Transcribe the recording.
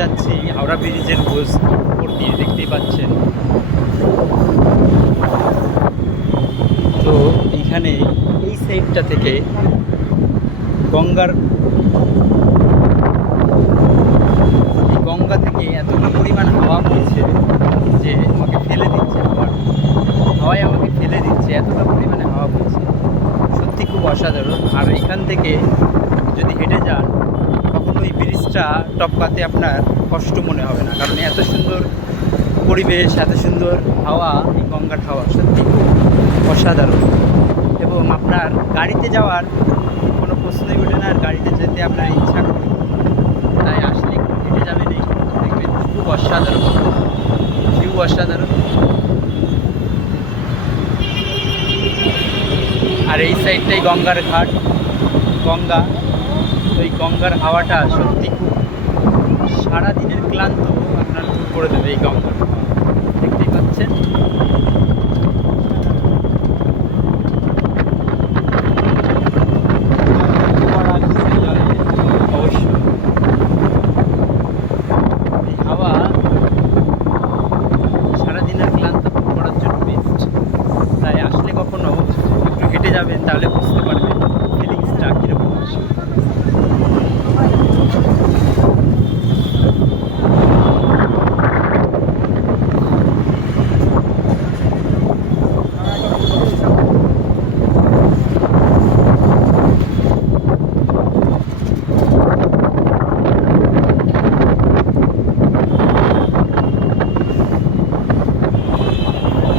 যাচ্ছি হাওড়া ব্রিজের উপর দিয়ে, দেখতেই পাচ্ছেন। তো এইখানে এই সাইডটা থেকে গঙ্গা থেকে এতটা পরিমাণ হাওয়া বইছে যে আমাকে ফেলে দিচ্ছে, হাওয়ায় আমাকে ফেলে দিচ্ছে, এতটা পরিমাণে হাওয়া বইছে, সত্যি খুব অসাধারণ। আর এখান থেকে যদি হেঁটে যান তখন ওই ব্রিজটা টপকাতে আপনার কষ্ট মনে হবে না, কারণ এত সুন্দর পরিবেশ, এত সুন্দর হাওয়া, এই গঙ্গার হাওয়া সত্যি খুব অসাধারণ। এবং আপনার গাড়িতে যাওয়ার কোনো প্রশ্নই ওঠে না, আর গাড়িতে যেতে আপনার ইচ্ছা করে, তাই আসলে হেঁটে যাবেন, এই দেখবেন খুব অসাধারণ ভিউ, অসাধারণ। আর এই সাইডটাই গঙ্গার ঘাট, গঙ্গা। তো এই গঙ্গার হাওয়াটা সত্যি